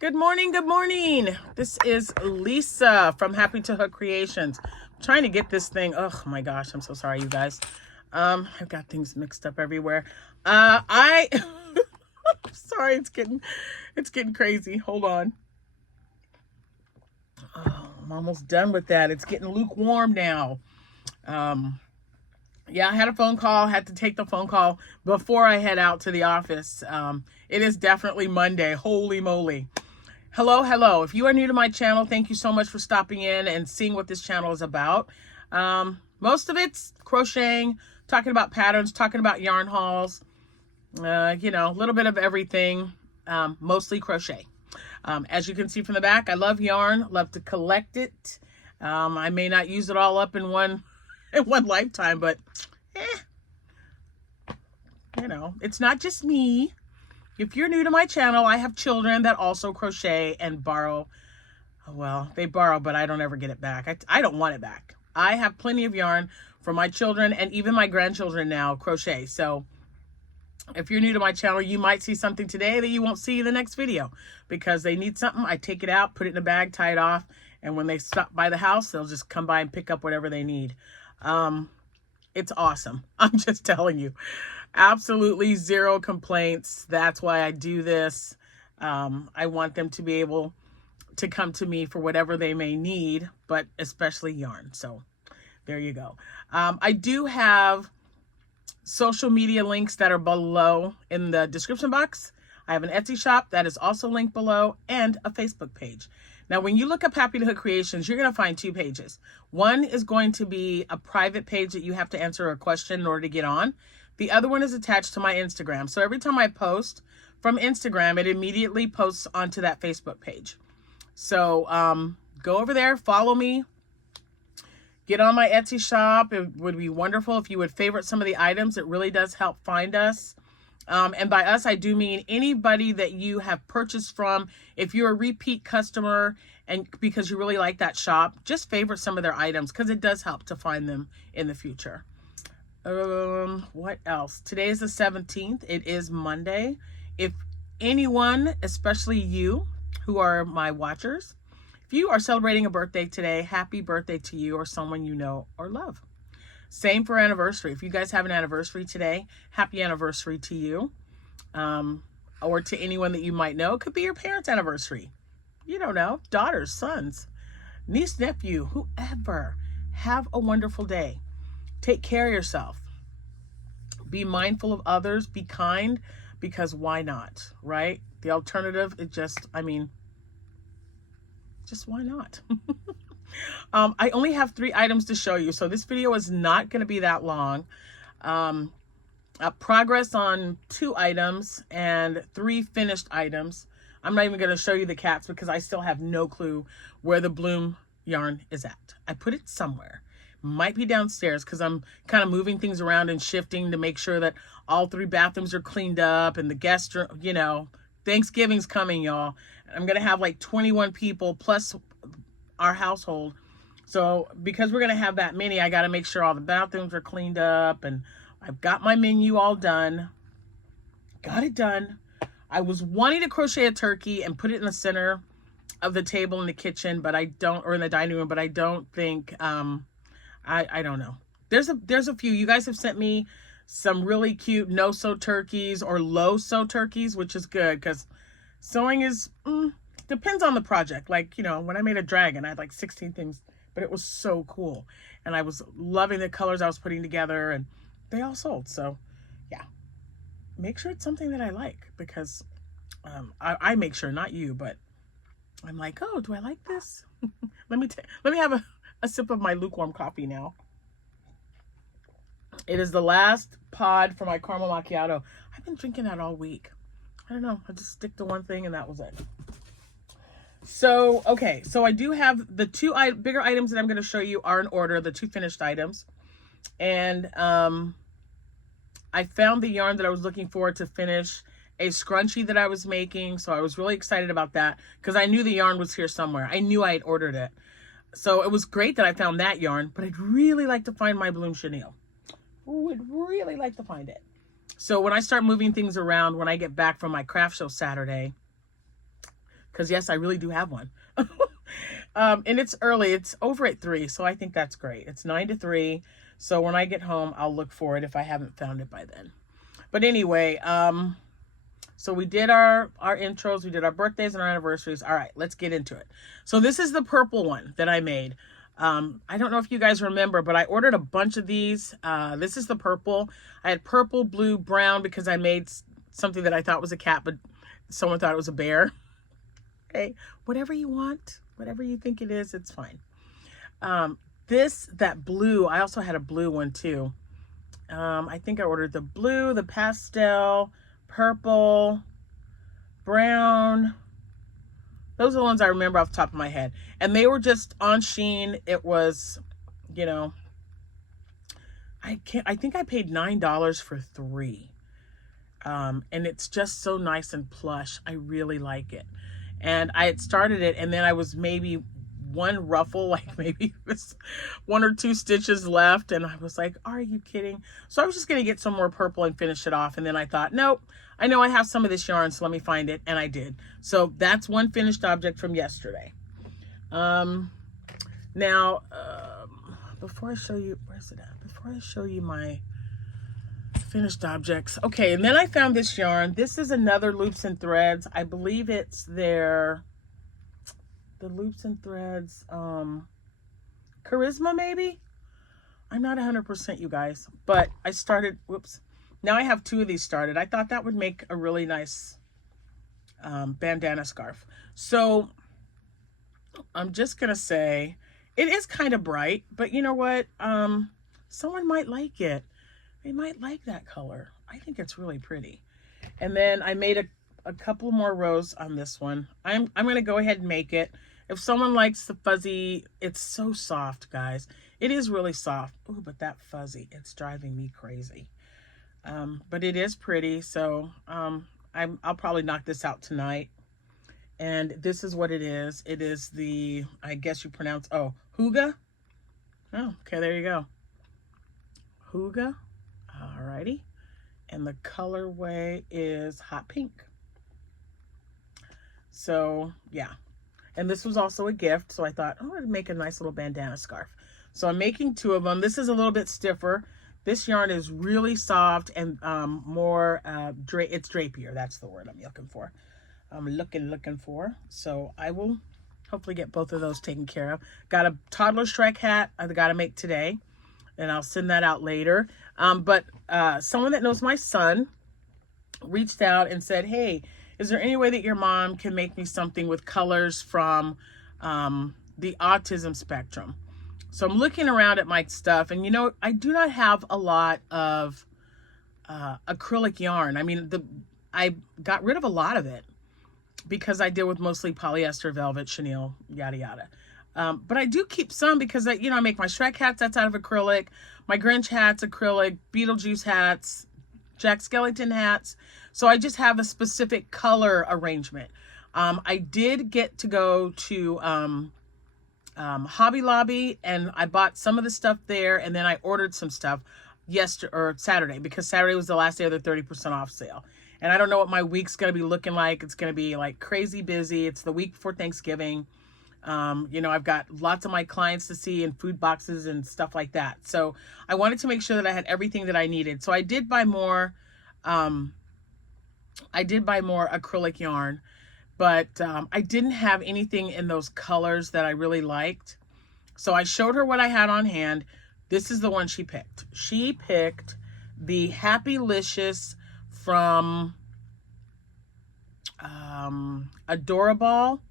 Good morning, good morning. This is Lisa from Happy to Hook Creations. I'm trying to get this thing. Oh my gosh, I'm so sorry, you guys. I've got things mixed up everywhere. I sorry, it's getting crazy. Hold on. Oh, I'm almost done with that. It's getting lukewarm now. Yeah, I had a phone call, had to take the phone call before I head out to the office. It is definitely Monday. Holy moly. Hello, hello. If you are new to my channel, thank you so much for stopping in and seeing what this channel is about. Most of it's crocheting, talking about patterns, talking about yarn hauls, a little bit of everything, mostly crochet. As you can see from the back, I love yarn, love to collect it. I may not use it all up in one lifetime, but it's not just me. If you're new to my channel, I have children that also crochet and borrow. Well, they borrow, but I don't ever get it back. I don't want it back. I have plenty of yarn for my children and even my grandchildren now crochet. So if you're new to my channel, you might see something today that you won't see in the next video because they need something. I take it out, put it in a bag, tie it off. And when they stop by the house, they'll just come by and pick up whatever they need. It's awesome. I'm just telling you. Absolutely zero complaints. That's why I do this. I want them to be able to come to me for whatever they may need, but especially yarn. So there you go. I do have social media links that are below in the description box. I have an Etsy shop that is also linked below and a Facebook page. Now, when you look up Happy to Hook Creations, you're going to find two pages. One is going to be a private page that you have to answer a question in order to get on. The other one is attached to my Instagram. So every time I post from Instagram, it immediately posts onto that Facebook page. So go over there, follow me, get on my Etsy shop. It would be wonderful if you would favorite some of the items. It really does help find us. And by us, I do mean anybody that you have purchased from. If you're a repeat customer and because you really like that shop, just favorite some of their items because it does help to find them in the future. What else? Today is the 17th. It is Monday. If anyone, especially you who are my watchers, if you are celebrating a birthday today, happy birthday to you or someone you know or love. Same for anniversary. If you guys have an anniversary today, happy anniversary to you. Or to anyone that you might know. It could be your parents' anniversary. You don't know. Daughters, sons, niece, nephew, whoever. Have a wonderful day. Take care of yourself. Be mindful of others. Be kind, because why not, right? The alternative is just why not? I only have 3 items to show you, so this video is not going to be that long. Progress on 2 items and 3 finished items. I'm not even going to show you the cats because I still have no clue where the bloom yarn is at. I put it somewhere. Might be downstairs because I'm kind of moving things around and shifting to make sure that all 3 bathrooms are cleaned up and the guest room, Thanksgiving's coming, y'all. I'm going to have like 21 people plus our household. So because we're going to have that many, I got to make sure all the bathrooms are cleaned up and I've got my menu all done. Got it done. I was wanting to crochet a turkey and put it in the center of the table in the kitchen, but I don't, or in the dining room, but I don't think, I don't know. There's a few. You guys have sent me some really cute no-sew turkeys or low-sew turkeys, which is good because sewing is, depends on the project. Like, when I made a dragon, I had like 16 things, but it was so cool. And I was loving the colors I was putting together and they all sold. So yeah, make sure it's something that I like because I make sure, not you, but I'm like, oh, do I like this? Let me have a sip of my lukewarm coffee now. It is the last pod for my caramel macchiato. I've been drinking that all week. I don't know. I just stick to one thing and that was it. So, okay. So I do have the 2 bigger items that I'm going to show you are in order, the 2 finished items. And I found the yarn that I was looking for to finish a scrunchie that I was making. So I was really excited about that because I knew the yarn was here somewhere. I knew I had ordered it. So it was great that I found that yarn, but I'd really like to find my bloom chenille. Would really like to find it. So when I start moving things around, when I get back from my craft show Saturday, because yes, I really do have one. And it's early. It's over at 3, so I think that's great. It's 9 to 3, so when I get home, I'll look for it if I haven't found it by then. But anyway, so we did our intros, we did our birthdays and our anniversaries. All right, let's get into it. So this is the purple one that I made. I don't know if you guys remember, but I ordered a bunch of these. This is the purple. I had purple, blue, brown because I made something that I thought was a cat, but someone thought it was a bear. Okay, whatever you want, whatever you think it is, it's fine. That blue, I also had a blue one too. I think I ordered the blue, the pastel, purple, brown. Those are the ones I remember off the top of my head. And they were just on Shein. It was, you know, I think I paid $9 for 3. And it's just so nice and plush. I really like it. And I had started it, and then I was maybe one ruffle, like maybe it was 1 or 2 stitches left, and I was like, are you kidding? So I was just going to get some more purple and finish it off, and then I thought, nope, I know I have some of this yarn, so let me find it, and I did. So that's one finished object from yesterday. Now, before I show you, where's it at? Before I show you my finished objects. Okay, and then I found this yarn. This is another Loops and Threads. I believe it's the Loops and Threads, Charisma maybe? I'm not 100%, you guys, but I started, whoops. Now I have 2 of these started. I thought that would make a really nice bandana scarf. So I'm just going to say it is kind of bright, but you know what? Someone might like it. They might like that color. I think it's really pretty. And then I made a couple more rows on this one. I'm going to go ahead and make it. If someone likes the fuzzy, it's so soft, guys. It is really soft. Ooh, but that fuzzy, it's driving me crazy. But it is pretty, so I'll probably knock this out tonight. And this is what it is. It is the, I guess you pronounce, oh, Hygge. Oh, okay, there you go. Hygge. Alrighty. And the colorway is hot pink. So, yeah. And this was also a gift, so I thought, oh, I'd make a nice little bandana scarf. So I'm making 2 of them. This is a little bit stiffer. This yarn is really soft and more, it's drapier. That's the word I'm looking for. Looking for. So I will hopefully get both of those taken care of. Got a toddler Shrek hat I've got to make today, and I'll send that out later. But someone that knows my son reached out and said, hey, is there any way that your mom can make me something with colors from the autism spectrum? So I'm looking around at my stuff, and you know, I do not have a lot of acrylic yarn. I mean, I got rid of a lot of it because I deal with mostly polyester, velvet, chenille, yada yada. But I do keep some because I make my Shrek hats, that's out of acrylic. My Grinch hats, acrylic. Beetlejuice hats, Jack Skellington hats. So I just have a specific color arrangement. I did get to go to Hobby Lobby, and I bought some of the stuff there, and then I ordered some stuff Saturday, because Saturday was the last day of the 30% off sale. And I don't know what my week's going to be looking like. It's going to be like crazy busy. It's the week before Thanksgiving. I've got lots of my clients to see and food boxes and stuff like that. So I wanted to make sure that I had everything that I needed. So I did buy more acrylic yarn, but I didn't have anything in those colors that I really liked. So I showed her what I had on hand. This is the one she picked. She picked the Happylicious from Adorable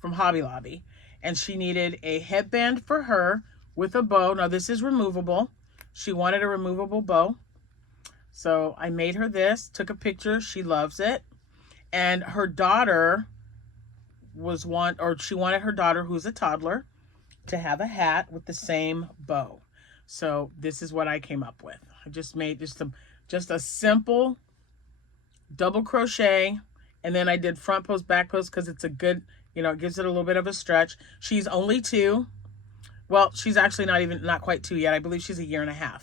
from Hobby Lobby. And she needed a headband for her with a bow. Now this is removable. She wanted a removable bow. So I made her this, took a picture. She loves it. And her daughter she wanted her daughter, who's a toddler, to have a hat with the same bow. So this is what I came up with. I just made just a simple double crochet, and then I did front post, back post, because it's a good, it gives it a little bit of a stretch. She's only 2. Well, she's actually not quite 2 yet. I believe she's 1.5 years.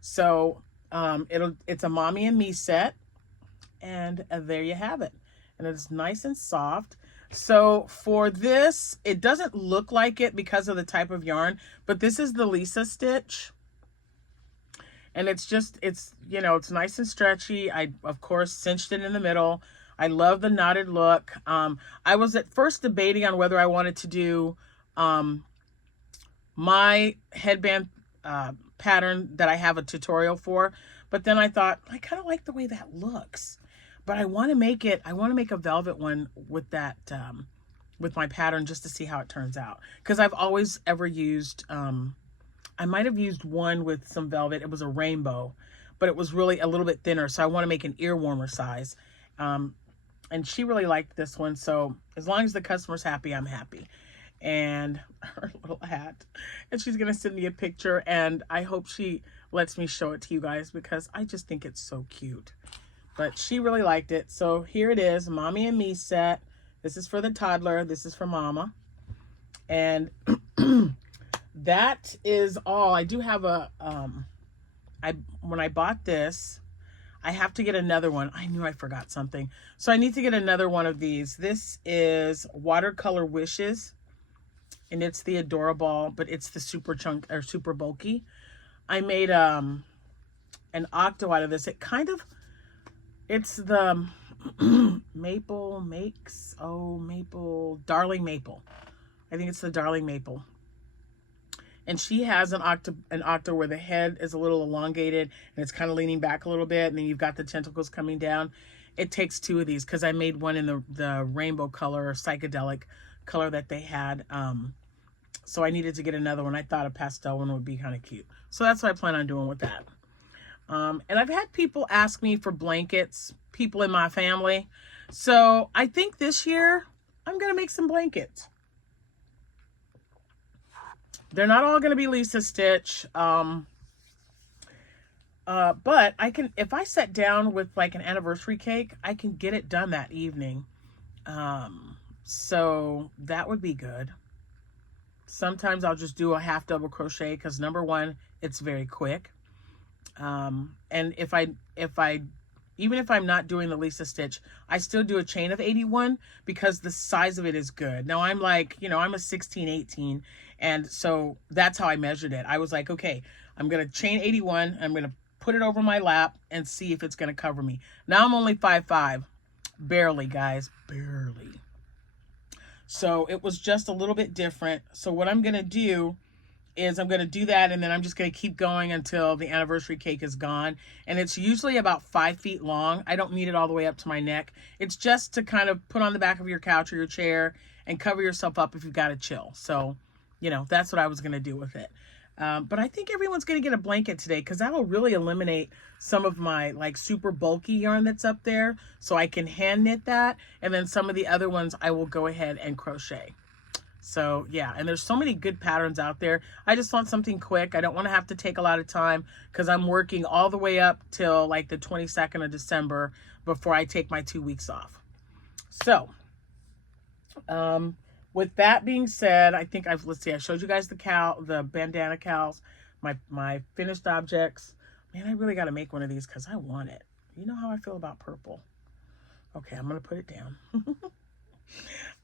So it's a mommy and me set, and there you have it. And it's nice and soft. So for this, it doesn't look like it because of the type of yarn, but this is the Lisa stitch. And it's just, you know, it's nice and stretchy. I, of course, cinched it in the middle. I love the knotted look. I was at first debating on whether I wanted to do my headband pattern that I have a tutorial for. But then I thought, I kind of like the way that looks. But I want to make a velvet one with that, with my pattern just to see how it turns out. Because I've always ever used, I might have used one with some velvet. It was a rainbow, but it was really a little bit thinner. So I want to make an ear warmer size. And she really liked this one. So as long as the customer's happy, I'm happy. And her little hat. And she's going to send me a picture. And I hope she lets me show it to you guys because I just think it's so cute. But she really liked it. So here it is, Mommy and Me set. This is for the toddler. This is for Mama. And that is all. I do have a, when I bought this, I have to get another one. I knew I forgot something. So I need to get another one of these. This is Watercolor Wishes. And it's the Adorable, but it's the super chunk or super bulky. I made an octo out of this. It kind of, it's the Darling Maple. I think it's the Darling Maple. And she has an octo where the head is a little elongated and it's kind of leaning back a little bit. And then you've got the tentacles coming down. It takes two of these because I made one in the rainbow color or psychedelic color that they had. So I needed to get another one. I thought a pastel one would be kind of cute. So that's what I plan on doing with that. And I've had people ask me for blankets, people in my family. So I think this year I'm going to make some blankets. They're not all going to be Lisa stitch. But I can, if I sit down with like an anniversary cake, I can get it done that evening. So that would be good. Sometimes I'll just do a half double crochet because number one, it's very quick. And even if I'm not doing the Lisa stitch, I still do a chain of 81 because the size of it is good. Now I'm like, you know, I'm a 16, 18. And so that's how I measured it. I was like, okay, I'm going to chain 81. I'm going to put it over my lap and see if it's going to cover me. Now I'm only 5'5", barely, guys, barely. So it was just a little bit different. So what I'm going to do is I'm going to do that, and then I'm just going to keep going until the anniversary cake is gone. And it's usually about 5 feet long. I don't need it all the way up to my neck. It's just to kind of put on the back of your couch or your chair and cover yourself up if you've got to chill. So, you know, that's what I was going to do with it. But I think everyone's going to get a blanket today because that'll really eliminate some of my like super bulky yarn that's up there. So I can hand knit that. And then some of the other ones I will go ahead and crochet. So yeah, and there's so many good patterns out there. I just want something quick. I don't want to have to take a lot of time because I'm working all the way up till like the 22nd of December before I take my 2 weeks off. So, with that being said, I think let's see, I showed you guys the bandana cowls, my finished objects. Man, I really got to make one of these because I want it. You know how I feel about purple. Okay, I'm going to put it down.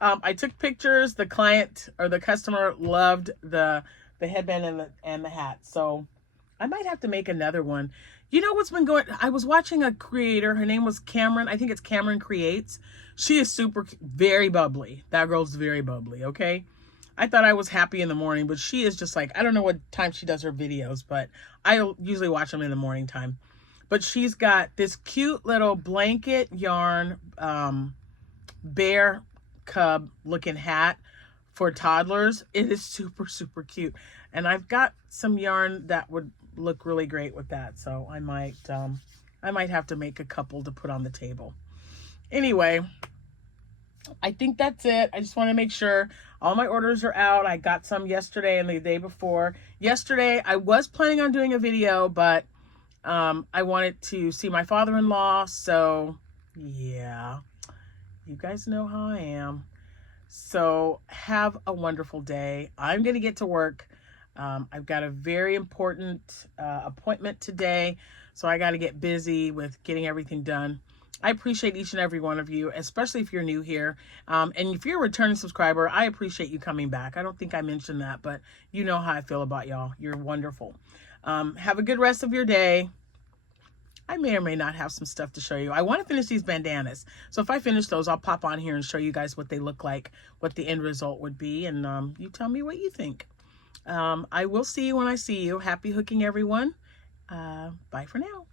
I took pictures. The client or the customer loved the headband and the hat. So I might have to make another one. You know what's been going, I was watching a creator. Her name was Cameron. I think it's Cameron Creates. She is very bubbly. That girl's very bubbly, okay? I thought I was happy in the morning, but she is just like, I don't know what time she does her videos, but I usually watch them in the morning time. But she's got this cute little blanket yarn, bear cub looking hat for toddlers. It is super, super cute. And I've got some yarn that would look really great with that. So I might have to make a couple to put on the table. Anyway, I think that's it. I just want to make sure all my orders are out. I got some yesterday and the day before. Yesterday, I was planning on doing a video, but I wanted to see my father-in-law. So yeah, you guys know how I am. So have a wonderful day. I'm going to get to work. I've got a very important appointment today. So I got to get busy with getting everything done. I appreciate each and every one of you, especially if you're new here. And if you're a returning subscriber, I appreciate you coming back. I don't think I mentioned that, but you know how I feel about y'all. You're wonderful. Have a good rest of your day. I may or may not have some stuff to show you. I want to finish these bandanas. So if I finish those, I'll pop on here and show you guys what they look like, what the end result would be. And you tell me what you think. I will see you when I see you. Happy hooking, everyone. Bye for now.